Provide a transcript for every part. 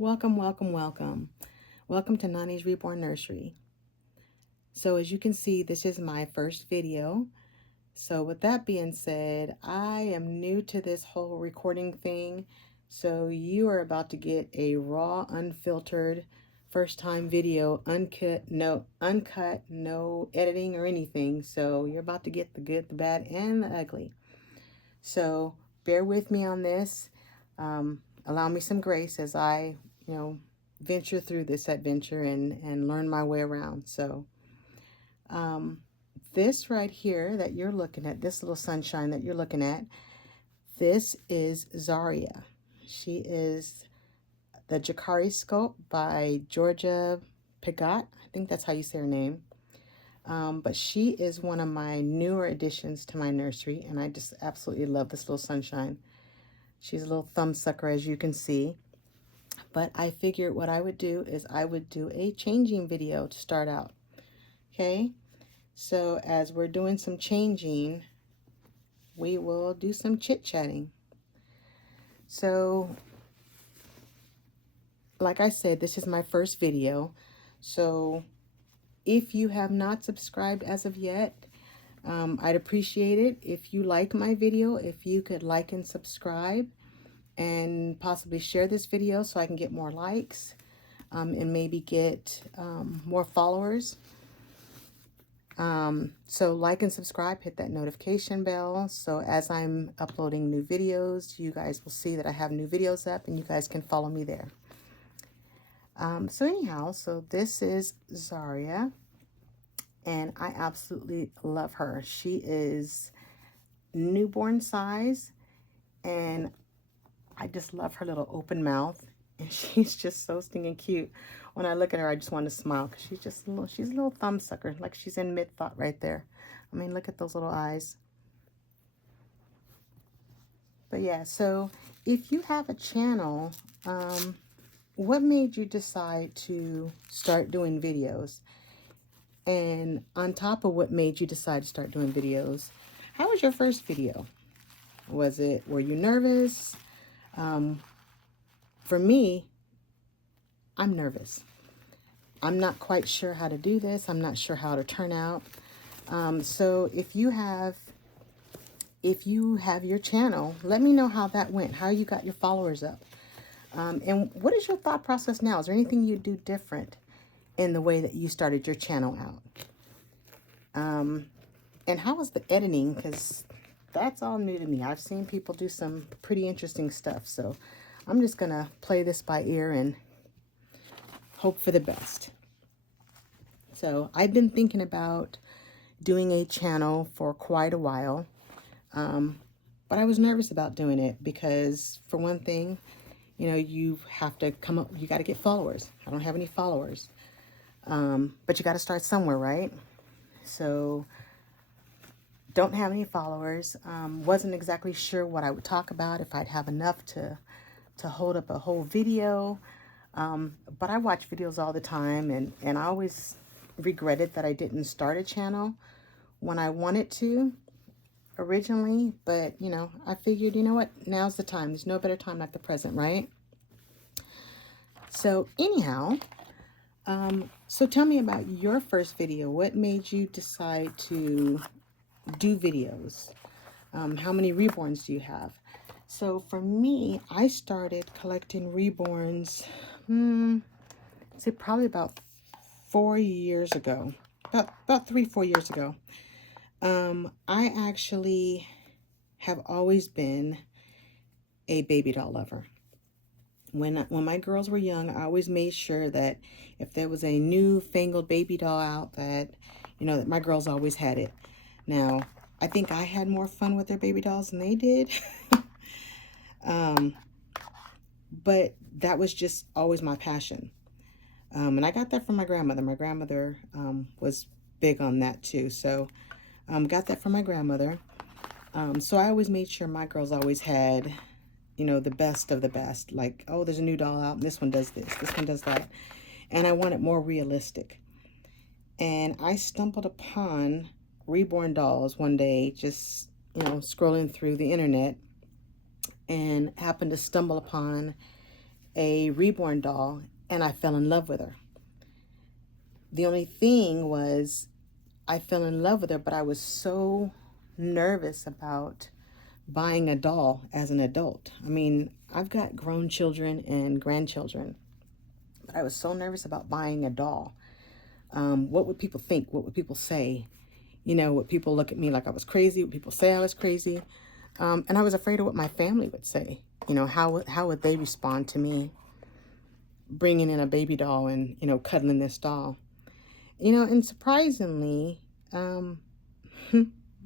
Welcome, welcome, welcome. Welcome to Nani's Reborn Nursery. So as you can see, this is my first video. So with that being said, I am new to this whole recording thing. So you are about to get a raw, unfiltered, first time video, uncut, no editing or anything. So you're about to get the good, the bad, and the ugly. So bear with me on this. Allow me some grace as I, venture through this adventure and learn my way around. So um, this right here that you're looking at, this little sunshine that you're looking at, this is Zaria. She is the Jakari Sculpt by Georgia Pigot. I think that's how you say her name. But she is one of my newer additions to my nursery, and I just absolutely love this little sunshine. She's a little thumb sucker, as you can see. But I figured what I would do is I would do a changing video to start out. Okay, so as we're doing some changing, we will do some chit-chatting. So like I said, this is my first video. So if you have not subscribed as of yet, I'd appreciate it if you like my video, if you could like and subscribe and possibly share this video so I can get more likes and maybe get more followers. So like and subscribe, hit that notification bell. So as I'm uploading new videos, you guys will see that I have new videos up and you guys can follow me there. So anyhow, so this is Zaria and I absolutely love her. She is newborn size and I just love her little open mouth, and she's just so stinking cute. When I look at her, I just want to smile because she's a little thumb sucker, like she's in mid-thought right there. I mean, look at those little eyes. But yeah, so if you have a channel, what made you decide to start doing videos? And on top of what made you decide to start doing videos, how was your first video? Were you nervous? For me, I'm nervous. I'm not quite sure how to do this. I'm not sure how to turn out. So if you have your channel, let me know how that went, how you got your followers up. And what is your thought process now? Is there anything you do different in the way that you started your channel out? And how was the editing? Because that's all new to me. I've seen people do some pretty interesting stuff. So I'm just going to play this by ear and hope for the best. So I've been thinking about doing a channel for quite a while. But I was nervous about doing it because, for one thing, you have to come up, you got to get followers. I don't have any followers. But you got to start somewhere, right? So don't have any followers. Wasn't exactly sure what I would talk about, if I'd have enough to hold up a whole video. But I watch videos all the time, and I always regretted that I didn't start a channel when I wanted to originally. But, I figured, you know what? Now's the time. There's no better time like the present, right? So anyhow, so tell me about your first video. What made you decide to do videos? How many reborns do you have? So for me, I started collecting reborns, say probably about 4 years ago, about 3-4 years ago. I actually have always been a baby doll lover. When my girls were young, I always made sure that if there was a new fangled baby doll out, that that my girls always had it. Now, I think I had more fun with their baby dolls than they did. But that was just always my passion. And I got that from my grandmother. My grandmother was big on that too. So got that from my grandmother. So I always made sure my girls always had, the best of the best. Like, oh, there's a new doll out, and this one does this one does that. And I want it more realistic. And I stumbled upon reborn dolls one day, just, scrolling through the internet, and happened to stumble upon a reborn doll, and I fell in love with her. The only thing was I fell in love with her, but I was so nervous about buying a doll as an adult. I mean, I've got grown children and grandchildren, but I was so nervous about buying a doll. What would people think? What would people say? You know, would people look at me like I was crazy? Would people say I was crazy? And I was afraid of what my family would say. You know, how would they respond to me bringing in a baby doll and, you know, cuddling this doll? You know, and surprisingly,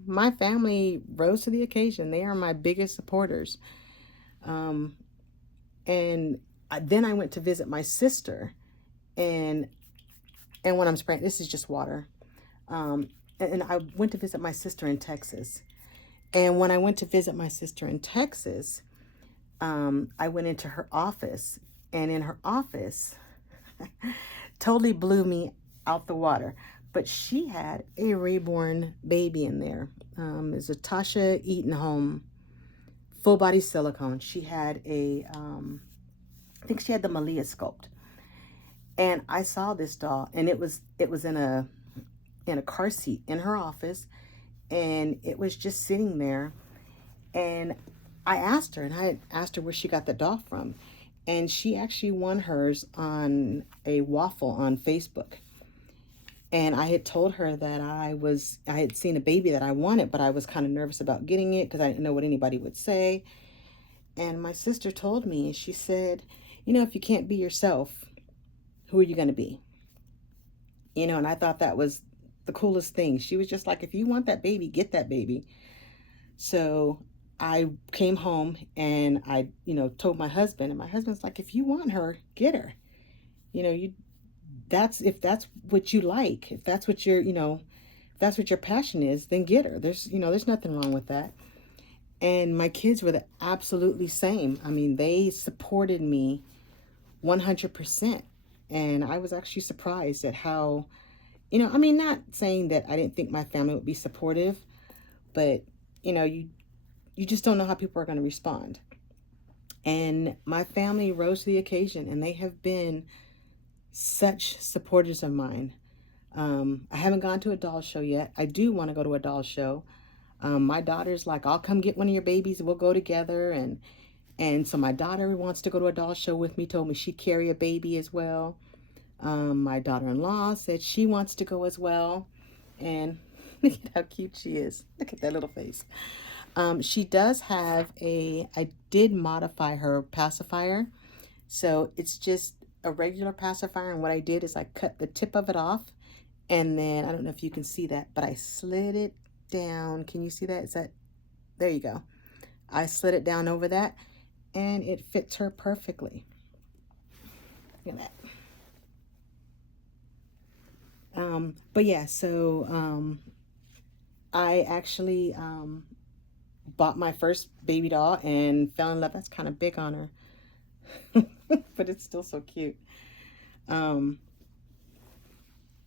my family rose to the occasion. They are my biggest supporters. Um, and then I went to visit my sister, and when I'm spraying, this is just water. And I went to visit my sister in Texas. And when I went to visit my sister in Texas, I went into her office, and in her office, totally blew me out the water. But she had a reborn baby in there. It's a Tasha Eaton Home full body silicone. She had a, I think she had the Malia sculpt. And I saw this doll, and it was in a car seat in her office, and it was just sitting there. And I asked her where she got the doll from, and she actually won hers on a waffle on Facebook. And I had told her that I had seen a baby that I wanted, but I was kind of nervous about getting it because I didn't know what anybody would say. And my sister told me, she said, you know, if you can't be yourself, who are you going to be? You know, and I thought that was the coolest thing. She was just like, if you want that baby, get that baby. So I came home and I, you know, told my husband, and my husband's like, if you want her, get her. You know, if that's what you like, if that's what your, you know, if that's what your passion is, then get her. There's nothing wrong with that. And my kids were the absolutely same. I mean, they supported me 100%. And I was actually surprised at how, you know, I mean, not saying that I didn't think my family would be supportive, but, you know, you just don't know how people are going to respond. And my family rose to the occasion, and they have been such supporters of mine. I haven't gone to a doll show yet. I do want to go to a doll show. My daughter's like, I'll come get one of your babies. We'll go together. And so my daughter wants to go to a doll show with me, told me she'd carry a baby as well. My daughter-in-law said she wants to go as well. And look at how cute she is. Look at that little face. She does have I did modify her pacifier. So it's just a regular pacifier. And what I did is I cut the tip of it off. And then, I don't know if you can see that, but I slid it down. Can you see that? There you go. I slid it down over that, and it fits her perfectly. Look at that. But yeah, so I actually bought my first baby doll and fell in love. That's kind of big on her, but it's still so cute.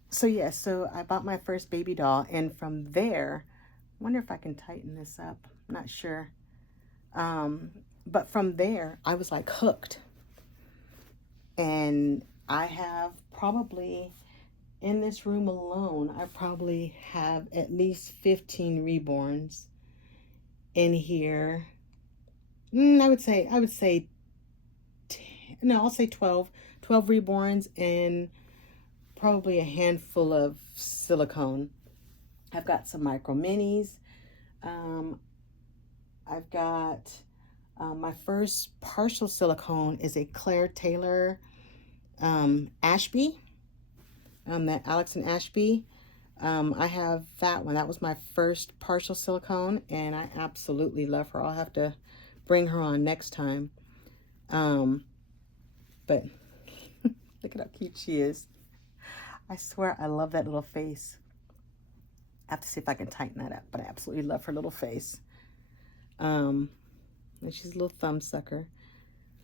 So yeah, so I bought my first baby doll, and from there, I wonder if I can tighten this up. I'm not sure. But from there, I was like hooked. And I have probably, in this room alone, I probably have at least 15 reborns in here. I would say, no, I'll say 12 reborns and probably a handful of silicone. I've got some micro minis. I've got my first partial silicone is a Claire Taylor Ashby, that Alex and Ashby. I have that one. That was my first partial silicone, and I absolutely love her. I'll have to bring her on next time. But look at how cute she is. I swear I love that little face. I have to see if I can tighten that up, but I absolutely love her little face. And she's a little thumb sucker.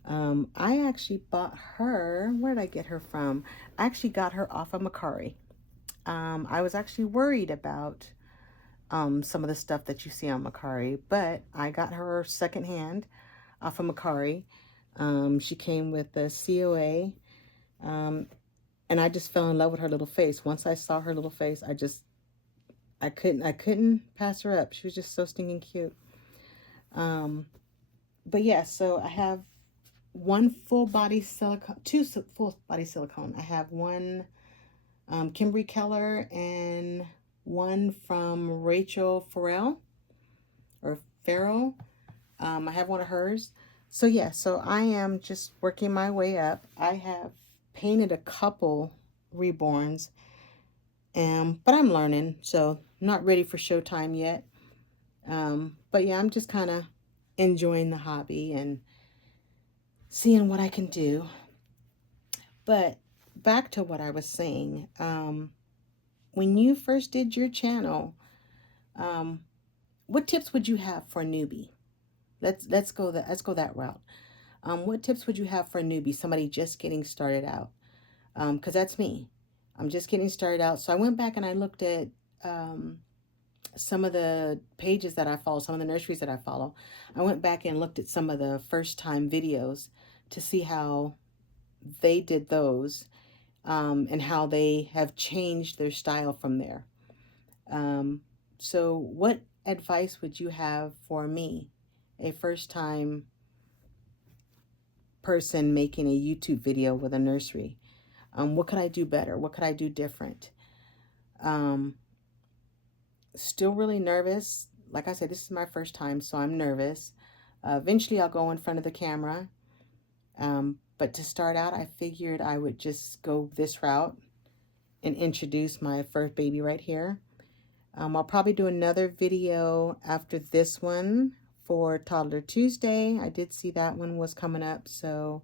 I actually bought her, where did I get her from? I actually got her off of Mercari. I was actually worried about some of the stuff that you see on Mercari, but I got her secondhand off of Mercari. She came with the COA, and I just fell in love with her little face. Once I saw her little face, I couldn't pass her up. She was just so stinking cute. But yeah, so I have one full body silicone, full body silicone. I have one Kimberly Keller and one from Rachel Farrell or Farrell. I have one of hers. So yeah, so I am just working my way up. I have painted a couple reborns, but I'm learning, so not ready for showtime yet. But yeah, I'm just kind of enjoying the hobby and seeing what I can do. But back to what I was saying. When you first did your channel, um, what tips would you have for a newbie? Let's go that route. What tips would you have for a newbie, somebody just getting started out? Because that's me. I'm just getting started out. So I went back and I looked at um, some of the pages that I follow, some of the nurseries that I follow. I went back and looked at some of the first time videos to see how they did those, and how they have changed their style from there. Um, so, what advice would you have for me, a first time person making a YouTube video with a nursery? What could I do better? What could I do different? Um, Still really nervous. Like I said, this is my first time, so I'm nervous. Eventually, I'll go in front of the camera. But to start out, I figured I would just go this route and introduce my first baby right here. I'll probably do another video after this one for Toddler Tuesday. I did see that one was coming up, so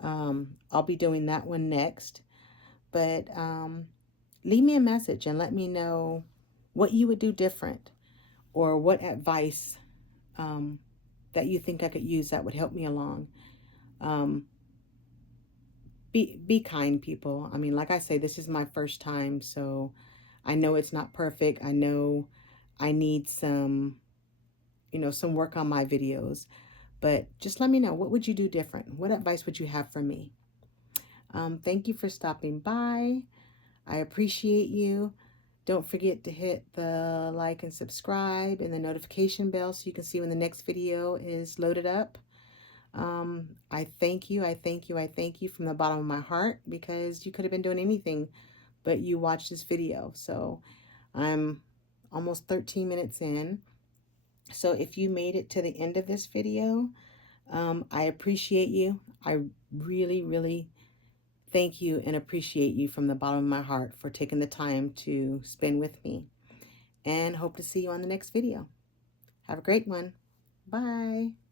I'll be doing that one next. But leave me a message and let me know what you would do different, or what advice um, that you think I could use that would help me along. Um, be kind, people. I mean, like I say, this is my first time, so I know it's not perfect. I know I need some work on my videos, but just let me know, what would you do different? What advice would you have for me? Thank you for stopping by. I appreciate you. Don't forget to hit the like and subscribe and the notification bell so you can see when the next video is loaded up. I thank you. I thank you. I thank you from the bottom of my heart, because you could have been doing anything but you watched this video. So I'm almost 13 minutes in. So if you made it to the end of this video, I appreciate you. I really, really thank you and appreciate you from the bottom of my heart for taking the time to spend with me, and hope to see you on the next video. Have a great one. Bye.